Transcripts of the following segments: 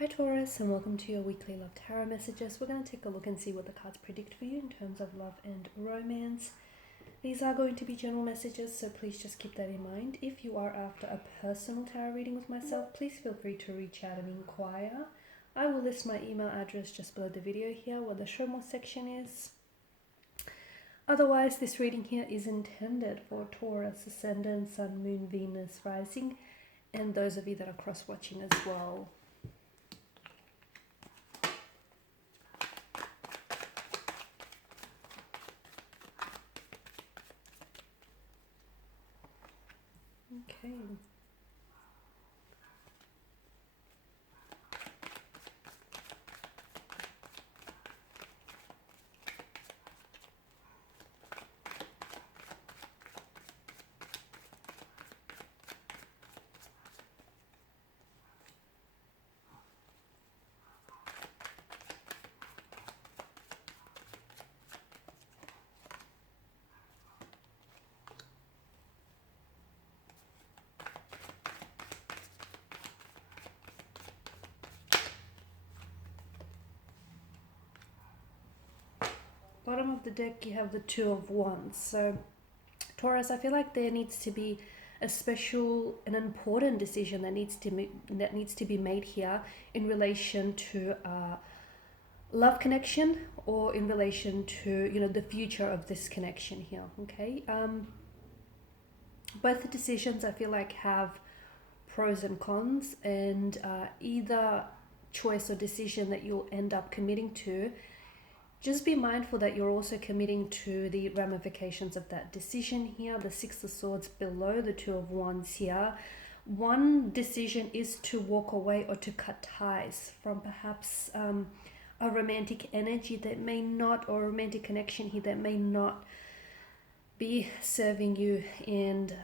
Hi Taurus, and welcome to your weekly love tarot messages. We're going to take a look and see what the cards predict for you in terms of love and romance. These are going to be general messages, so please just keep that in mind. If you are after a personal tarot reading with myself, please feel free to reach out and inquire. I will list my email address just below the video here where the show more section is. Otherwise, this reading here is intended for Taurus, Ascendant, Sun, Moon, Venus, Rising, and those of you that are cross-watching as well. Okay. Bottom of the deck, you have the Two of Wands. So, Taurus, I feel like there needs to be a special, an important decision that needs to be made here in relation to love connection, or in relation to the future of this connection here. Okay. Both the decisions I feel like have pros and cons, and either choice or decision that you'll end up committing to, just be mindful that you're also committing to the ramifications of that decision here. The Six of Swords below the Two of Wands here. One decision is to walk away or to cut ties from perhaps a romantic energy that may not, or a romantic connection here that may not be serving you and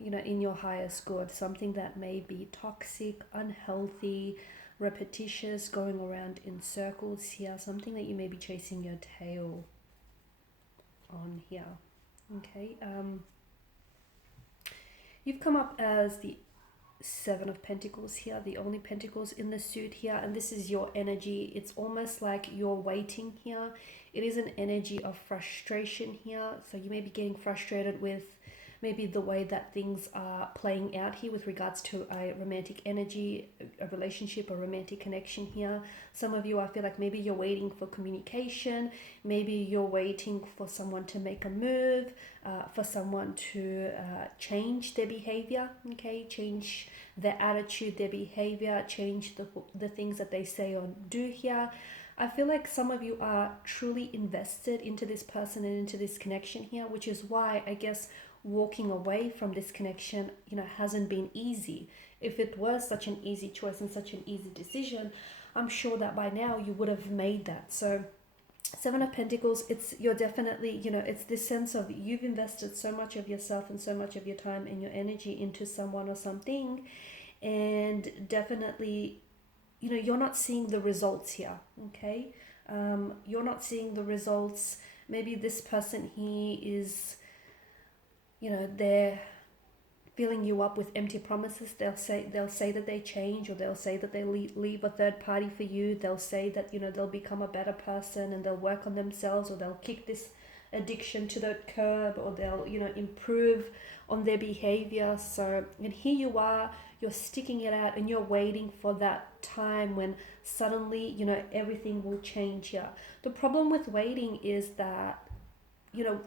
in your highest good. Something that may be toxic, unhealthy, repetitious, going around in circles here, something that you may be chasing your tail on here. Okay. You've come up as the Seven of Pentacles here, the only pentacles in the suit here, and this is your energy. It's almost like you're waiting here. It is an energy of frustration here, so you may be getting frustrated with maybe the way that things are playing out here with regards to a romantic energy, a relationship, a romantic connection here. Some of you, I feel like maybe you're waiting for communication, maybe you're waiting for someone to make a move, for someone to change their behavior, okay, change their attitude, their behavior, change the things that they say or do here. I feel like some of you are truly invested into this person and into this connection here, which is why I guess walking away from this connection hasn't been easy. If it was such an easy choice and such an easy decision, I'm sure that by now you would have made that. So Seven of Pentacles, you're definitely, it's this sense of you've invested so much of yourself and so much of your time and your energy into someone or something, and definitely you're not seeing the results here. Okay. You're not seeing the results. Maybe this person here is they're filling you up with empty promises. They'll say that they change, or they'll say that they leave a third party for you. They'll say that they'll become a better person and they'll work on themselves, or they'll kick this addiction to the curb, or they'll improve on their behavior. So, and here you are, you're sticking it out and you're waiting for that time when suddenly everything will change here. The problem with waiting is that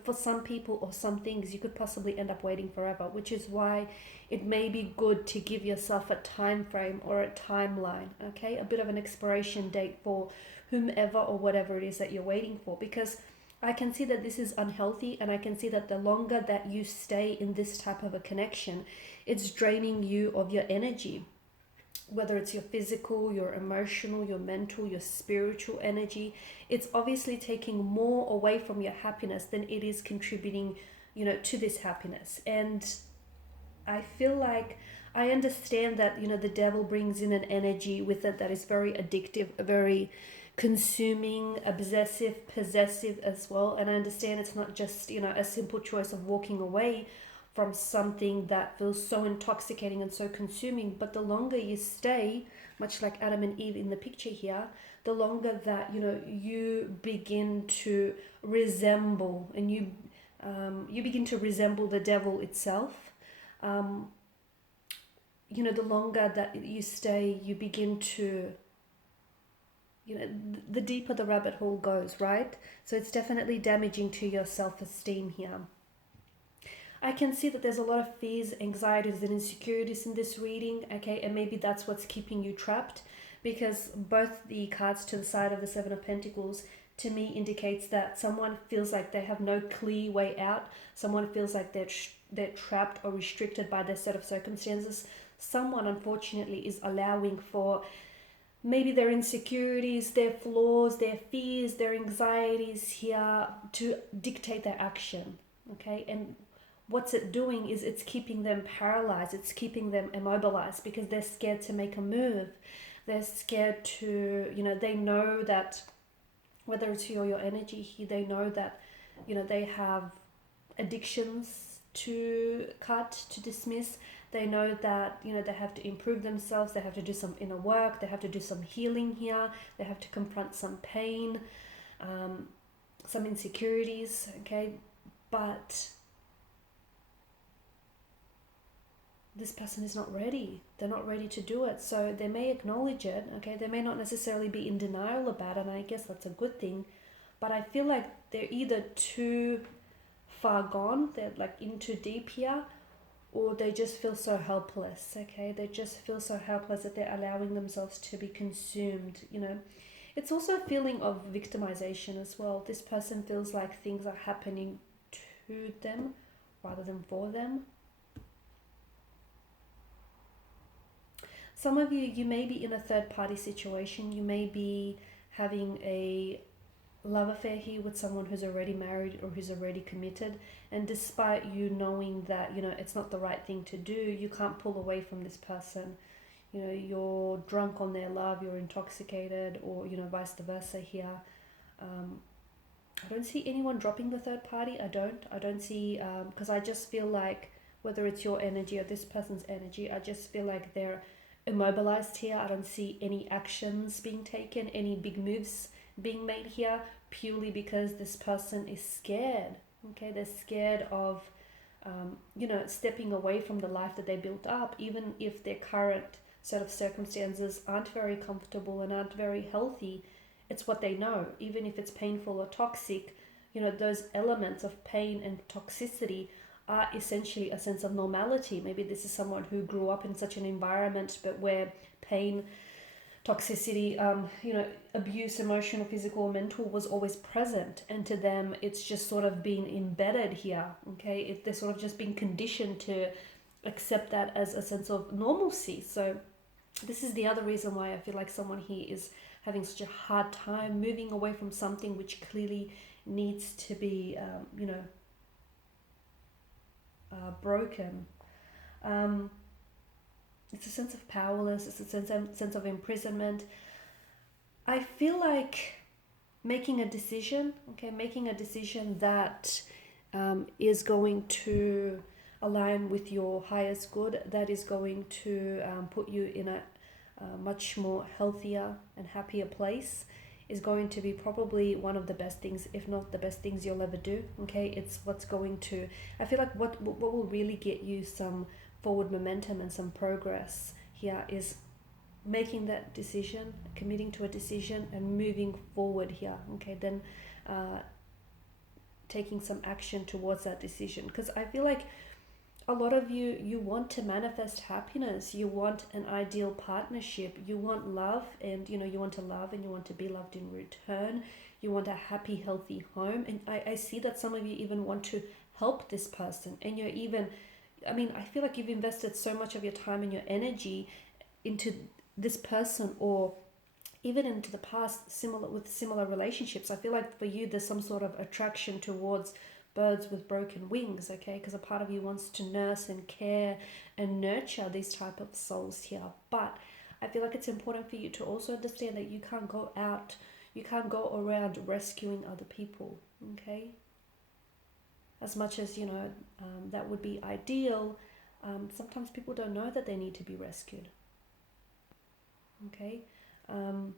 for some people or some things, you could possibly end up waiting forever, which is why it may be good to give yourself a time frame or a timeline, okay? A bit of an expiration date for whomever or whatever it is that you're waiting for, because I can see that this is unhealthy, and I can see that the longer that you stay in this type of a connection, it's draining you of your energy. Whether it's your physical, your emotional, your mental, your spiritual energy, it's obviously taking more away from your happiness than it is contributing, to this happiness. And I feel like I understand that, the devil brings in an energy with it that is very addictive, very consuming, obsessive, possessive as well. And I understand it's not just, a simple choice of walking away from something that feels so intoxicating and so consuming, but the longer you stay, much like Adam and Eve in the picture here, the longer that, you know, you begin to resemble, and you begin to resemble the devil itself, you know, the longer that you stay, you begin to, you know, the deeper the rabbit hole goes, right? So it's definitely damaging to your self-esteem here. I can see that there's a lot of fears, anxieties, and insecurities in this reading, okay? And maybe that's what's keeping you trapped, because both the cards to the side of the Seven of Pentacles to me indicates that someone feels like they have no clear way out. Someone feels like they're trapped or restricted by their set of circumstances. Someone, unfortunately, is allowing for maybe their insecurities, their flaws, their fears, their anxieties here to dictate their action, okay? And what's it doing is it's keeping them paralyzed. It's keeping them immobilized because they're scared to make a move. They're scared to, you know, they know that, whether it's you or your energy here, they know that, you know, they have addictions to cut, to dismiss. They know that, you know, they have to improve themselves. They have to do some inner work. They have to do some healing here. They have to confront some pain, some insecurities, okay? But this person is not ready. They're not ready to do it. So they may acknowledge it, okay? They may not necessarily be in denial about it, and I guess that's a good thing. But I feel like they're either too far gone, they're like in too deep here, or they just feel so helpless, okay? They just feel so helpless that they're allowing themselves to be consumed, you know? It's also a feeling of victimization as well. This person feels like things are happening to them rather than for them. Some of you, you may be in a third-party situation. You may be having a love affair here with someone who's already married or who's already committed. And despite you knowing that, you know, it's not the right thing to do, you can't pull away from this person. You know, you're drunk on their love, you're intoxicated, or, you know, vice versa here. I don't see anyone dropping the third party. I don't see, because I just feel like, whether it's your energy or this person's energy, I just feel like they're immobilized here. I don't see any actions being taken, any big moves being made here, purely because this person is scared, okay? They're scared of, you know, stepping away from the life that they built up, even if their current set of circumstances aren't very comfortable and aren't very healthy. It's what they know. Even if it's painful or toxic, you know, those elements of pain and toxicity are essentially a sense of normality. Maybe this is someone who grew up in such an environment, but where pain, toxicity, you know, abuse, emotional, physical, or mental, was always present. And to them, it's just sort of been embedded here, okay? They're sort of just being conditioned to accept that as a sense of normalcy. So this is the other reason why I feel like someone here is having such a hard time moving away from something which clearly needs to be, you know, broken. It's a sense of powerless. It's a sense of imprisonment. I feel like making a decision, okay, making a decision that is going to align with your highest good, that is going to put you in a much more healthier and happier place, is going to be probably one of the best things, if not the best things you'll ever do, okay? It's what's going to, I feel like what will really get you some forward momentum and some progress here is making that decision, committing to a decision and moving forward here, okay? Then taking some action towards that decision, because I feel like a lot of you want to manifest happiness. You want an ideal partnership. You want love, and you know, you want to love and you want to be loved in return. You want a happy, healthy home. And I see that some of you even want to help this person. And you're even, I mean, I feel like you've invested so much of your time and your energy into this person, or even into the past, similar relationships. I feel like for you, there's some sort of attraction towards birds with broken wings, okay? Because a part of you wants to nurse and care and nurture these type of souls here. But I feel like it's important for you to also understand that you can't go around rescuing other people, okay? As much as, you know, that would be ideal, sometimes people don't know that they need to be rescued. okay? And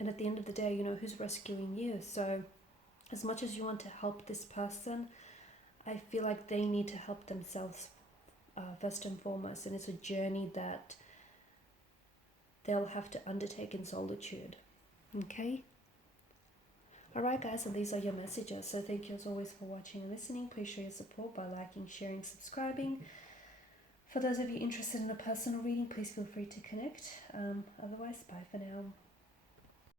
at the end of the day, you know, who's rescuing you? So as much as you want to help this person, I feel like they need to help themselves first and foremost, and it's a journey that they'll have to undertake in solitude, okay? Alright guys, and these are your messages. So thank you as always for watching and listening. Please show your support by liking, sharing, subscribing. For those of you interested in a personal reading, please feel free to connect. Otherwise, bye for now.